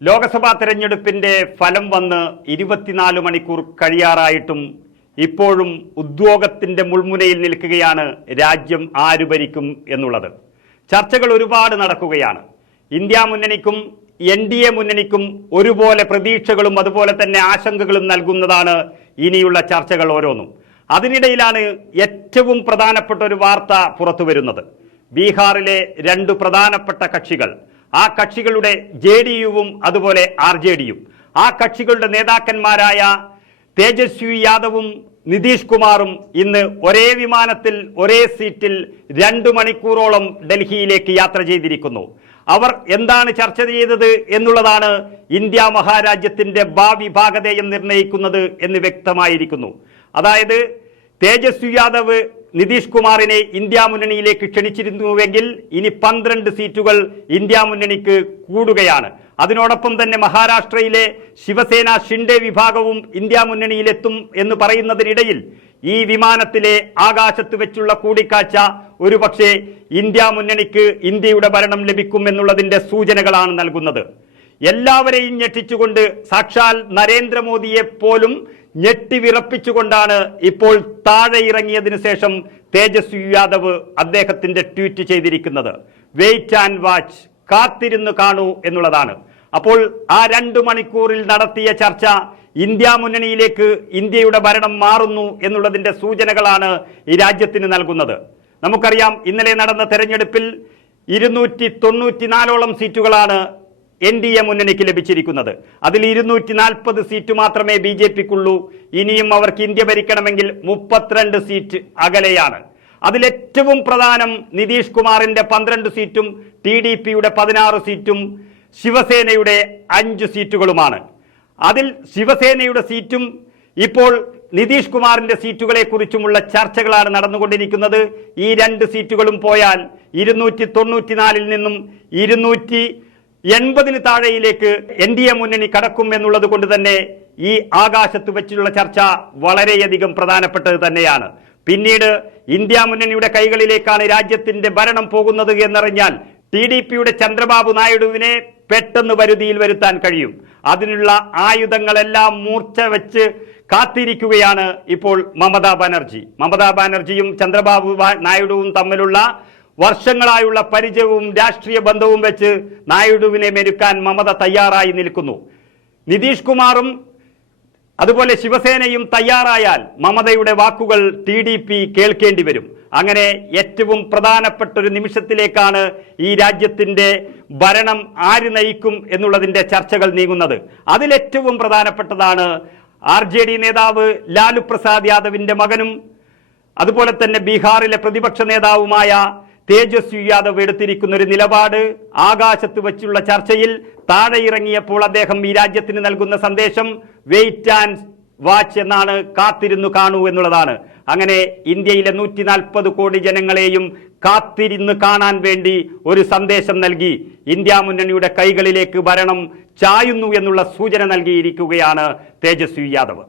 ലോക്സഭാ തെരഞ്ഞെടുപ്പിന്റെ ഫലം വന്ന് ഇരുപത്തിനാല് മണിക്കൂർ കഴിയാറായിട്ടും ഇപ്പോഴും ഉദ്യോഗത്തിന്റെ മുൾമുനയിൽ നിൽക്കുകയാണ് രാജ്യം ആര് ഭരിക്കും എന്നുള്ളത്. ചർച്ചകൾ ഒരുപാട് നടക്കുകയാണ്. ഇന്ത്യ മുന്നണിക്കും എൻ ഡി എ മുന്നണിക്കും ഒരുപോലെ പ്രതീക്ഷകളും അതുപോലെ തന്നെ ആശങ്കകളും നൽകുന്നതാണ് ഇനിയുള്ള ചർച്ചകൾ ഓരോന്നും. അതിനിടയിലാണ് ഏറ്റവും പ്രധാനപ്പെട്ട ഒരു വാർത്ത പുറത്തു വരുന്നത് ബീഹാറിലെ രണ്ട് പ്രധാനപ്പെട്ട കക്ഷികൾ ആ കക്ഷികളുടെ ജെ ഡി യുവും അതുപോലെ ആർ ജെ ഡിയും. ആ കക്ഷികളുടെ നേതാക്കന്മാരായ തേജസ്വി യാദവും നിതീഷ് കുമാറും ഇന്ന് ഒരേ വിമാനത്തിൽ ഒരേ സീറ്റിൽ രണ്ടു മണിക്കൂറോളം ഡൽഹിയിലേക്ക് യാത്ര ചെയ്തിരിക്കുന്നു. അവർ എന്താണ് ചർച്ച ചെയ്തത് എന്നുള്ളതാണ് ഇന്ത്യ മഹാരാജ്യത്തിന്റെ ഭാവി ഭാഗതയം നിർണയിക്കുന്നത് എന്ന് വ്യക്തമായിരിക്കുന്നു. അതായത് തേജസ്വി യാദവ് നിതീഷ് കുമാറിനെ ഇന്ത്യ മുന്നണിയിലേക്ക് ക്ഷണിച്ചിരുന്നുവെങ്കിൽ ഇനി പന്ത്രണ്ട് സീറ്റുകൾ ഇന്ത്യ മുന്നണിക്ക് കൂടുകയാണ്. അതിനോടൊപ്പം തന്നെ മഹാരാഷ്ട്രയിലെ ശിവസേന ഷിൻഡെ വിഭാഗവും ഇന്ത്യ മുന്നണിയിലെത്തും എന്ന് പറയുന്നതിനിടയിൽ ഈ വിമാനത്തിലെ ആകാശത്ത് വെച്ചുള്ള കൂടിക്കാഴ്ച ഒരുപക്ഷെ ഇന്ത്യ മുന്നണിക്ക് ഇന്ത്യയുടെ ഭരണം ലഭിക്കും എന്നുള്ളതിന്റെ സൂചനകളാണ് നൽകുന്നത്. എല്ലാവരെയും ഞെട്ടിച്ചുകൊണ്ട് സാക്ഷാൽ നരേന്ദ്രമോദിയെ പോലും ഞെട്ടിവിറപ്പിച്ചുകൊണ്ടാണ് ഇപ്പോൾ താഴെ ഇറങ്ങിയതിനു ശേഷം തേജസ്വി യാദവ് അദ്ദേഹത്തിന്റെ ട്വീറ്റ് ചെയ്തിരിക്കുന്നത്. വെയിറ്റ് ആൻഡ് വാച്ച് കാത്തിരുന്നു കാണൂ എന്നുള്ളതാണ്. അപ്പോൾ ആ രണ്ടു മണിക്കൂറിൽ നടത്തിയ ചർച്ച ഇന്ത്യ മുന്നണിയിലേക്ക് ഇന്ത്യയുടെ ഭരണം മാറുന്നു എന്നുള്ളതിന്റെ സൂചനകളാണ് ഈ രാജ്യത്തിന് നൽകുന്നത്. നമുക്കറിയാം ഇന്നലെ നടന്ന തെരഞ്ഞെടുപ്പിൽ ഇരുന്നൂറ്റി തൊണ്ണൂറ്റിനാലോളം സീറ്റുകളാണ് എൻ ഡി എ മുന്നണിക്ക് ലഭിച്ചിരിക്കുന്നത്. അതിൽ ഇരുന്നൂറ്റി നാൽപ്പത് സീറ്റ് മാത്രമേ ബി ജെ പിക്കുള്ളൂ. ഇനിയും അവർക്ക് ഇന്ത്യ ഭരിക്കണമെങ്കിൽ മുപ്പത്തിരണ്ട് സീറ്റ് അകലെയാണ്. അതിലേറ്റവും പ്രധാനം നിതീഷ് കുമാറിന്റെ പന്ത്രണ്ട് സീറ്റും ടി ഡി പിയുടെ പതിനാറ് സീറ്റും ശിവസേനയുടെ അഞ്ച് സീറ്റുകളുമാണ്. അതിൽ ശിവസേനയുടെ സീറ്റും ഇപ്പോൾ നിതീഷ് കുമാറിന്റെ സീറ്റുകളെ കുറിച്ചുമുള്ള ചർച്ചകളാണ് നടന്നുകൊണ്ടിരിക്കുന്നത്. ഈ രണ്ട് സീറ്റുകളും പോയാൽ ഇരുന്നൂറ്റി തൊണ്ണൂറ്റിനാലിൽ നിന്നും ഇരുന്നൂറ്റി എൺപതിന് താഴെയിലേക്ക് എൻ ഡി എ മുന്നണി കടക്കും എന്നുള്ളത് കൊണ്ട് തന്നെ ഈ ആകാശത്ത് വെച്ചുള്ള ചർച്ച വളരെയധികം പ്രധാനപ്പെട്ടത് തന്നെയാണ്. പിന്നീട് ഇന്ത്യ മുന്നണിയുടെ കൈകളിലേക്കാണ് രാജ്യത്തിന്റെ ഭരണം പോകുന്നത് എന്നറിഞ്ഞാൽ ടി ഡി പിയുടെ ചന്ദ്രബാബു നായിഡുവിനെ പെട്ടെന്ന് വരുതിയിൽ വരുത്താൻ കഴിയും. അതിനുള്ള ആയുധങ്ങളെല്ലാം മൂർച്ച വെച്ച് കാത്തിരിക്കുകയാണ് ഇപ്പോൾ മമതാ ബാനർജി. മമതാ ബാനർജിയും ചന്ദ്രബാബു നായിഡുവും തമ്മിലുള്ള വർഷങ്ങളായുള്ള പരിചയവും രാഷ്ട്രീയ ബന്ധവും വെച്ച് നായിഡുവിനെ മെരുക്കാൻ മമത തയ്യാറായി നിൽക്കുന്നു. നിതീഷ് കുമാറും അതുപോലെ ശിവസേനയും തയ്യാറായാൽ മമതയുടെ വാക്കുകൾ ടി ഡി പി കേൾക്കേണ്ടി വരും. അങ്ങനെ ഏറ്റവും പ്രധാനപ്പെട്ട ഒരു നിമിഷത്തിലേക്കാണ് ഈ രാജ്യത്തിന്റെ ഭരണം ആര് നയിക്കും എന്നുള്ളതിന്റെ ചർച്ചകൾ നീങ്ങുന്നത്. അതിലേറ്റവും പ്രധാനപ്പെട്ടതാണ് ആർ ജെ ഡി നേതാവ് ലാലു പ്രസാദ് യാദവിന്റെ മകനും അതുപോലെ തന്നെ ബീഹാറിലെ പ്രതിപക്ഷ നേതാവുമായ തേജസ്വി യാദവ് എടുത്തിരിക്കുന്ന ഒരു നിലപാട് ആകാശത്ത് വെച്ചുള്ള ചർച്ചയിൽ താഴെ ഇറങ്ങിയപ്പോൾ അദ്ദേഹം ഈ രാജ്യത്തിന് നൽകുന്ന സന്ദേശം വെയിറ്റ് ആൻഡ് വാച്ച് എന്നാണ് കാത്തിരുന്നു കാണൂ എന്നുള്ളതാണ്. അങ്ങനെ ഇന്ത്യയിലെ നൂറ്റി നാൽപ്പത് കോടി ജനങ്ങളെയും കാത്തിരുന്ന് കാണാൻ വേണ്ടി ഒരു സന്ദേശം നൽകി. ഇന്ത്യ മുന്നണിയുടെ കൈകളിലേക്ക് ഭരണം ചായുന്നു എന്നുള്ള സൂചന നൽകിയിരിക്കുകയാണ് തേജസ്വി യാദവ്